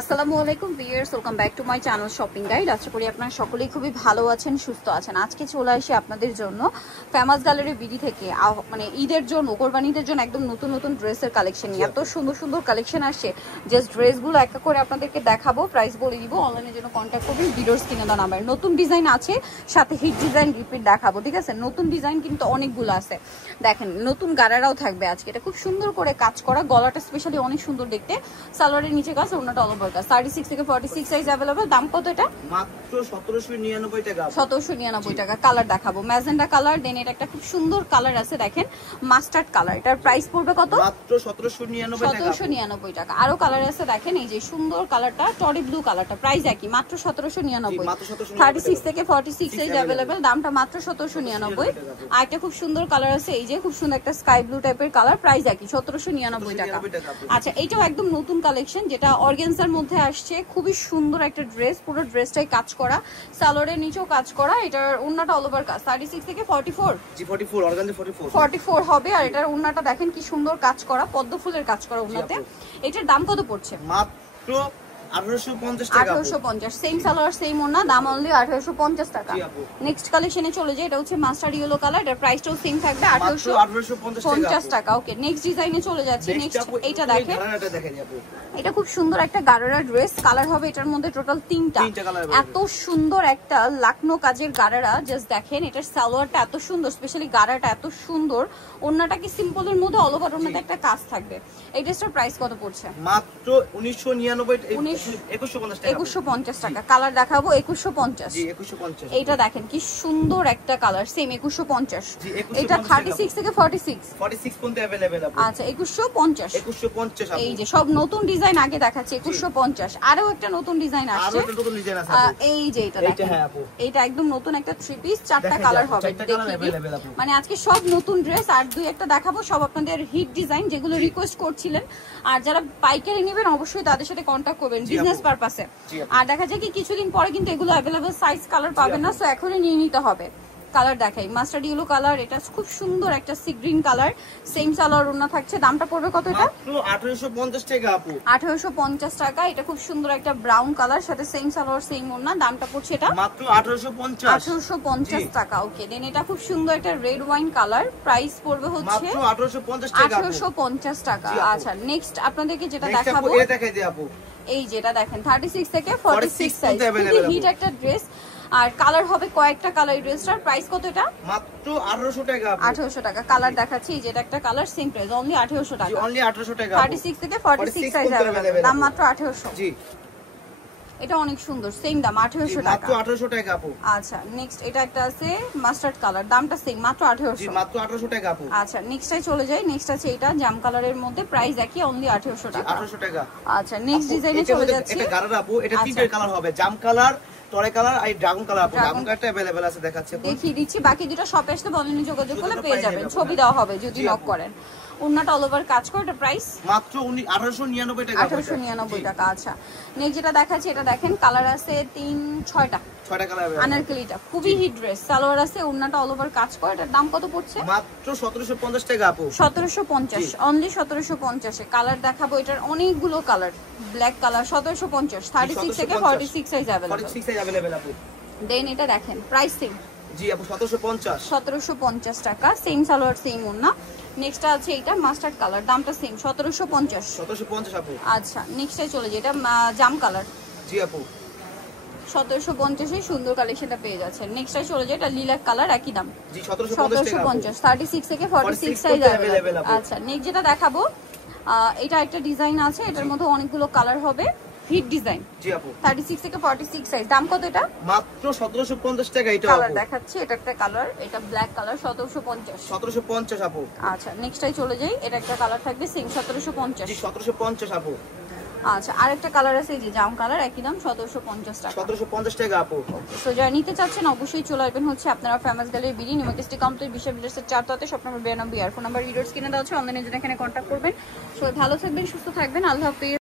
আসসালামু আলাইকুম viewers, welcome back to my channel shopping guide. আশা করি আপনারা সকলেই খুবই ভালো আছেন, সুস্থ আছেন। আজকে চলে আসি আপনাদের জন্য ফেমাস গ্যালারি বিডি থেকে মানে ঈদের জন্য, কোরবানিদের জন্য একদম নতুন নতুন ড্রেসের কালেকশন নিয়ে। এত সুন্দর সুন্দর কালেকশন আসছে, জাস্ট ড্রেসগুলো একটা করে আপনাদেরকে দেখাবো, প্রাইস বলে দিব। অনলাইনের জন্য কন্ট্যাক্ট করবেন ভিডিওর স্ক্রিনে দেওয়া নাম্বার। নতুন ডিজাইন আছে, সাথে হিট ডিজাইন রিপিট দেখাবো, ঠিক আছে? নতুন ডিজাইন কিন্তু অনেকগুলো আছে। দেখেন নতুন গারারাও থাকবে আজকে। এটা খুব সুন্দর করে কাজ করা, গলাটা স্পেশালি অনেক সুন্দর দেখতে। সালোয়ারের নিচে কাজ, ওনাটা অল ওভার কাজ। 36 থেকে 46 সাইজ अवेलेबल। দাম কত এটা? মাত্র 1799 টাকা। 1799 টাকা। কালার দেখাবো ম্যাজেন্ডা কালার, দেন এটা একটা খুব সুন্দর কালার আছে দেখেন মাস্টার্ড কালার। এটার প্রাইস পড়বে কত? মাত্র 1799 টাকা। 1799 টাকা। আরো কালার আছে দেখেন, এই যে সুন্দর কালারটা, টরি ব্লু কালারটা, প্রাইস একই, মাত্র 1799। 36 থেকে 46 সাইজ अवेलेबल। দামটা মাত্র 1799। আর একটা খুব সুন্দর কালার আছে, এই যে খুব সুন্দর একটা স্কাই ব্লু টাইপের কালার, প্রাইস একই, 1799 টাকা। আচ্ছা, এটাও একদম নতুন কালেকশন, যেটা অর্গানজার মধ্যে আসছে। খুবই সুন্দর একটা ড্রেস, পুরো ড্রেসটাই কাজ করা, সালোয়ারের নিচেও কাজ করা। এটার ওন্নাটা অল ওভার কাজ। 36 থেকে 44, জি 44 অর্গানজা 44 হবে। আর এটার ওন্নাটা দেখেন কি সুন্দর কাজ করা, পদ্ম ফুলের কাজ করা ওন্নাতে। এটার দাম কত পড়ছে? মাত্র 1850 টাকা। 1850। সেম সালোয়ার সেম ওন্না, দাম অনলি 1850 টাকা। নেক্সট কালেকশনে চলে যায়, এটা হচ্ছে মাস্টার্ড ইয়েলো কালার। এটার প্রাইসটাও সেম থাকবে 1850 টাকা। ওকে, নেক্সট ডিজাইনে চলে যাচ্ছি। নেক্সট এইটা দেখেন, এটা খুব সুন্দর একটা গারারা ড্রেস। কালার হবে এটার মধ্যে টোটাল তিনটা। এত সুন্দর একটা লাকনো কাজের গারারা, জাস্ট দেখেন। এটার সালোয়ারটা এত সুন্দর, স্পেশালি গারাটা এত সুন্দর। ওন্নাটা কি সিম্পলের মধ্যে, অল ওভার ওন্নাতে একটা কাজ থাকবে। এই ড্রেসটার প্রাইস কত পড়ছে? মাত্র 2150 টাকা। কালার দেখাবো 2150। জি 2150। এইটা দেখেন কি সুন্দর একটা কালার, সেম 2150। এটা 36 থেকে 46 পর্যন্ত अवेलेबल আছে। আচ্ছা, 2150। এই যে সব নতুন ডিজাইন আগে দেখাচ্ছি, 2150। আরো একটা নতুন ডিজাইন আসছে, এই যে এটা দেখেন, এটা একদম নতুন একটা থ্রি পিস, চারটা কালার হবে। মানে আজকে সব নতুন ড্রেস, আর দুই একটা দেখাবো, সব আপনাদের হিট ডিজাইন যেগুলো রিকোয়েস্ট করছিলেন। আর যারা পাইকারি নেবেন অবশ্যই তাদের সাথে কন্টাক্ট করবেন বিজনেস পারপাসে। আর দেখা যায় কি কিছুদিন পরে কিন্তু এগুলো अवेलेबल সাইজ কালার পাবেন না, সো এখনই নিয়ে নিতে হবে। কালার দেখাই, মাস্টার্ড ইয়েলো কালার। এটা খুব সুন্দর একটা sea green colour, same salwar ওন্না থাকছে। দামটা পড়বে কত এটা? মাত্র 1850 টাকা আপু। 1850 টাকা। এটা খুব সুন্দর একটা ব্রাউন কালার, সাথে সেম সালোয়ার সেম ওন্না। দামটা পড়ছে এটা মাত্র 1850 টাকা। ওকে, দেন এটা খুব সুন্দর একটা রেড ওয়াইন কালার, প্রাইস পড়বে হচ্ছে মাত্র 1850 টাকা। 1850 টাকা। আচ্ছা, নেক্সট আপনাদেরকে যেটা দেখাবো, এটা দেখাই দিই আপু। এই যেটা দেখেন 36 থেকে 46 সাইজ, খুবই হিট একটা ড্রেস। আর কালার হবে কয়েকটা কালার। ড্রেসটার প্রাইস কত এটা? মাত্র 1800 টাকা। 1800 টাকা। কালার দেখাচ্ছি, এই যেটা একটা কালার, সেম প্রাইস, অনলি 1800 টাকা। অনলি 1800 টাকা। 36 থেকে 46 সাইজ अवेलेबल। দাম মাত্র 1800। জি, এটা অনেক সুন্দর, সেম দাম 1800 টাকা। মাত্র 1800 টাকা আপু। আচ্ছা, নেক্সট এটা একটা আছে মাস্টার্ড কালার, দামটা সেম, মাত্র 1800। জি মাত্র 1800 টাকা আপু। আচ্ছা, নেক্সটটাই চলে যাই। নেক্সট আছে এটা জাম কালারের মধ্যে, প্রাইস একই, অনলি 1800 টাকা। 1800 টাকা। আচ্ছা, নেক্সট ডিজাইনে চলে যাচ্ছি। এটা গারারা আপু, এটা তিনটা কালার হবে, জাম কালার, টরে কালার আর ড্রাগন কালার আপু। ড্রাগন কালারটা अवेलेबल আছে, দেখাচ্ছি আপু। দেখিয়ে দিচ্ছি, বাকি দুটো শপে আসলে অনলাইনে যোগাযোগ করলে পেয়ে যাবেন, ছবি দেওয়া হবে যদি নক করেন। ওন্নাটা অল ওভার কাজ করে। এটা প্রাইস মাত্র 1899 টাকা। 1899 টাকা। আচ্ছা, নেক্সট যেটা দেখাচ্ছি, এটা দেখেন কালার আছে 6টা কালার। আনারকলিটা খুবই হিট ড্রেস, সালোয়ার আছে, ওন্নাটা অল ওভার কাজ করে। এটার দাম কত পড়ছে? মাত্র 1750 টাকা আপু। 1750, অনলি 1750 এ। কালার দেখাবো, এটার অনেকগুলো কালার। ব্ল্যাক কালার 1750, 36 থেকে 46 সাইজ अवेलेबल। 46 সাইজ अवेलेबल আপু। দেন এটা দেখেন, প্রাইস সেম। জি আপু 1750। 1750 টাকা, সেম সালোয়ার সেম ওন্না। নেক্সট আছে এটা মাস্টার্ড কালার, দামটা সেম, 1750। 1750 আপু। আচ্ছা, নেক্সটে চলে যায়, এটা জাম কালার। জি আপু 1750 এ সুন্দর কালেকশনটা পেয়ে যাচ্ছেন। নেক্সটে চলে যায়, এটা লিলাক কালার, একই দাম। জি 1750 টাকা। 36 থেকে 46 সাইজ अवेलेबल। আচ্ছা, নেক্সট যেটা দেখাবো, এটা একটা ডিজাইন আছে, এটার মধ্যে অনেকগুলো কালার হবে, হিট ডিজাইন। জি আপু 36 থেকে 46 সাইজ। দাম কত এটা? মাত্র 1750 টাকা। এটা আপু কালার দেখাচ্ছি, এটা একটা কালার, এটা ব্ল্যাক কালার, 1750। 1750 আপু। আচ্ছা, নেক্সটটাই চলে যাই, এটা একটা কালার থাকবে সেম, 1750। জি 1750 আপু। আচ্ছা, আরেকটা কালার আছে, এই যে জাম কালার, একই দাম, 1750 টাকা। 1750 টাকা আপু। সো যারা নিতে চাচ্ছেন অবশ্যই চলে আসবেন হচ্ছে আপনারা famous gallery BD, new market counter, বিশাল বিল্ডার্সের 4 তলাতে, শপ নম্বর 92। আর ফোন নাম্বার ভিডিওস কিনে দেওয়া হচ্ছে, অনলাইনে জন্য এখানে কন্ট্যাক্ট করবেন। সবাই ভালো থাকবেন, সুস্থ থাকবেন, আল্লাহ হাফেজ।